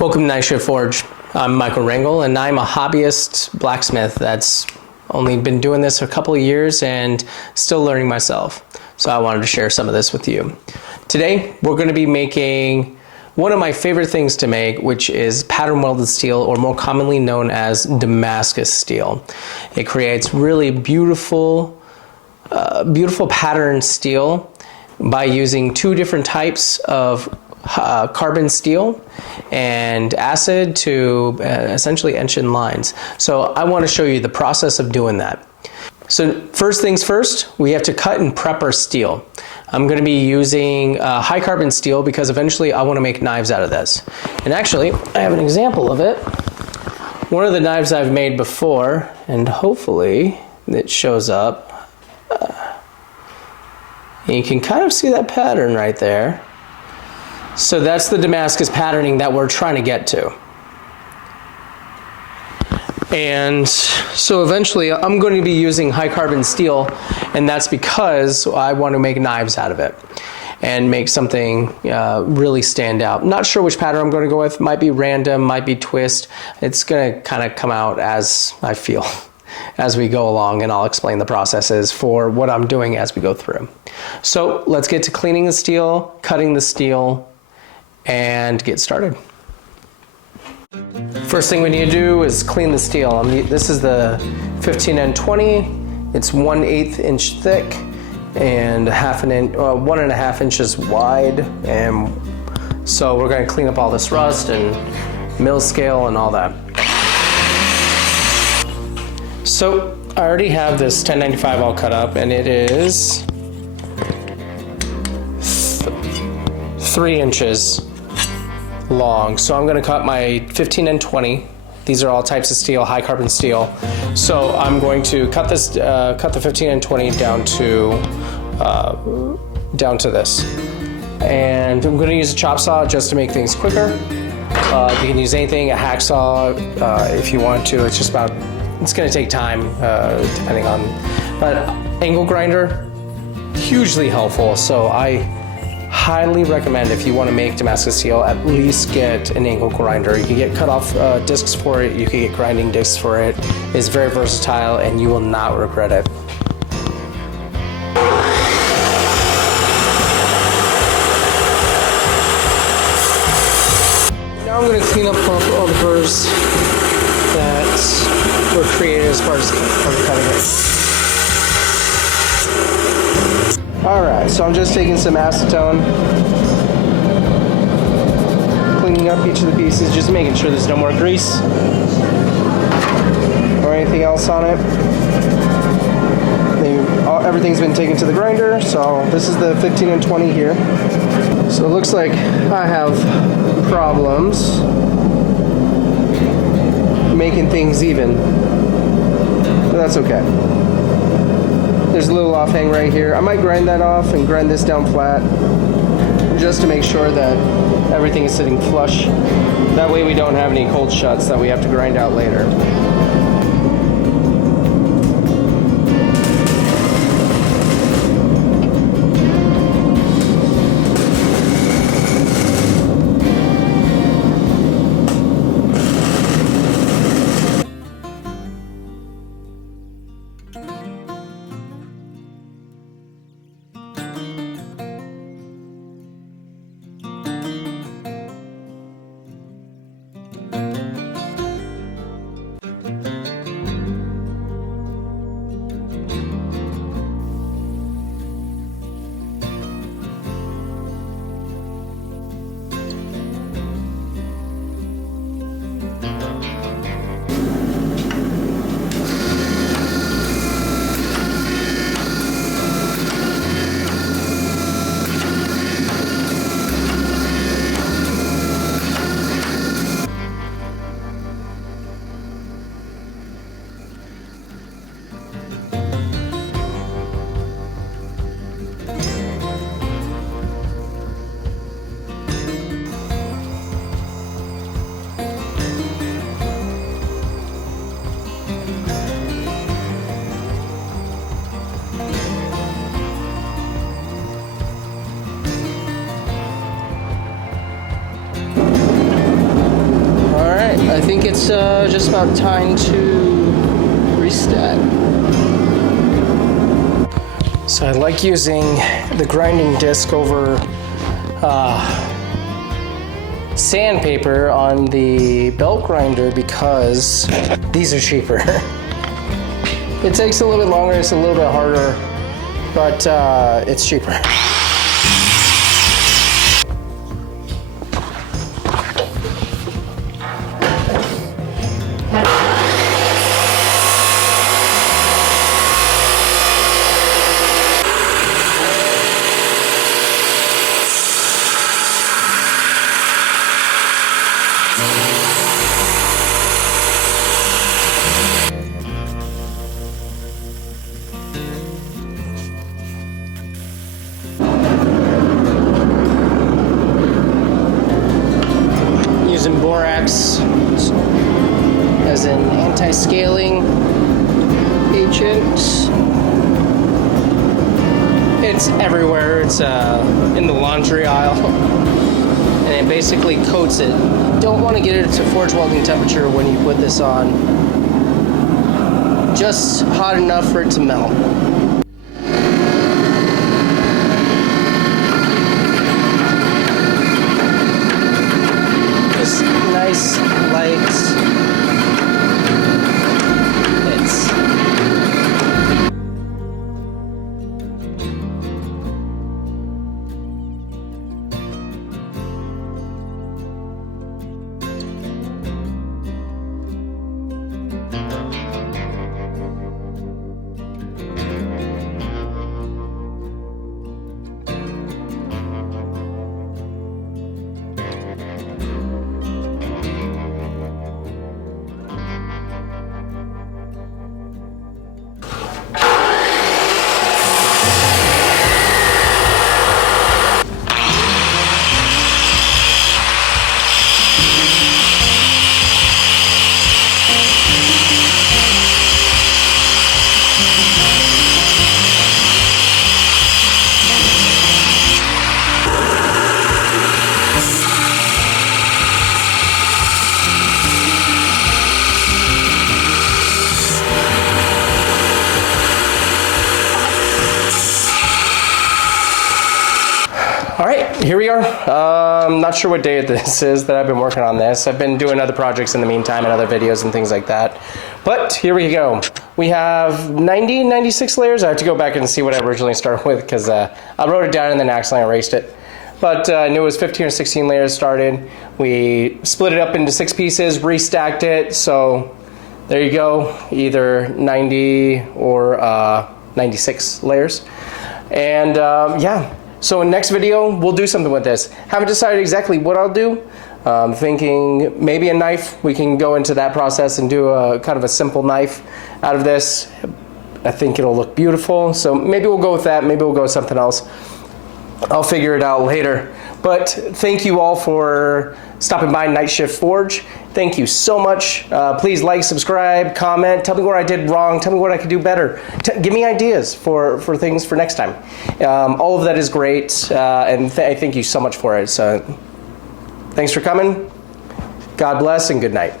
Welcome to Night Shift Forge. I'm Michael Rangel, and I'm a hobbyist blacksmith that's only been doing this a couple of years and still learning myself. So I wanted to share some of this with you. Today, we're going to be making one of my favorite things to make, which is pattern welded steel, or more commonly known as Damascus steel. It creates really beautiful pattern steel by using two different types of carbon steel and acid to essentially etch in lines. So I want to show you the process of doing that. So first things first, we have to cut and prep our steel. I'm going to be using high carbon steel because eventually I want to make knives out of this. And actually, I have an example of it. One of the knives I've made before, and hopefully it shows up. And you can kind of see that pattern right there. So that's the Damascus patterning that we're trying to get to. And so eventually I'm going to be using high carbon steel, and that's because I want to make knives out of it and make something really stand out. Not sure which pattern I'm going to go with. Might be random, might be twist. It's going to kind of come out as I feel as we go along, and I'll explain the processes for what I'm doing as we go through. So let's get to cleaning the steel, cutting the steel, and get started. First thing we need to do is clean the steel. This is the 15N20. It's 1/8 inch thick and 1.5 inches wide. And so we're going to clean up all this rust and mill scale and all that. So I already have this 1095 all cut up, and it is 3 inches long. So I'm going to cut my 15N20. These are all types of steel, high carbon steel. So I'm going to cut this, cut the 15N20 down to this. And I'm going to use a chop saw just to make things quicker. You can use anything, a hacksaw if you want to. It's just about, it's going to take time depending on, but angle grinder, hugely helpful. So I highly recommend, if you want to make Damascus steel, at least get an angle grinder. You can get cut off discs for it, you can get grinding discs for it. It's very versatile and you will not regret it. Now I'm going to clean up all the burrs that were created as part of cutting it. Alright, so I'm just taking some acetone, cleaning up each of the pieces, just making sure there's no more grease or anything else on it. Everything's been taken to the grinder, so this is the 15N20 here. So it looks like I have problems making things even, but that's okay. There's a little offhang right here. I might grind that off and grind this down flat just to make sure that everything is sitting flush. That way we don't have any cold shuts that we have to grind out later. it's just about time to restack. So I like using the grinding disc over sandpaper on the belt grinder because these are cheaper. It takes a little bit longer, it's a little bit harder, but it's cheaper. Using borax as an anti-scaling agent. It's everywhere. It's in the laundry aisle, and it basically coats it. You don't want to get it to forge welding temperature when you put this on. Just hot enough for it to melt. Nice light hits. All right, here we are. I'm not sure what day this is that I've been working on this. I've been doing other projects in the meantime and other videos and things like that. But here we go. We have 96 layers. I have to go back and see what I originally started with because I wrote it down and then accidentally erased it. But I knew it was 15 or 16 layers started. We split it up into 6 pieces, restacked it. So there you go, either 90 or 96 layers. And yeah. So in next video, we'll do something with this. Haven't decided exactly what I'll do. Thinking maybe a knife. We can go into that process and do a kind of a simple knife out of this. I think it'll look beautiful. So maybe we'll go with that. Maybe we'll go with something else. I'll figure it out later. But thank you all for stopping by Night Shift Forge. Thank you so much. Please like, subscribe, comment. Tell me what I did wrong. Tell me what I could do better. Give me ideas for things for next time. All of that is great, and I thank you so much for it. So, thanks for coming. God bless and good night.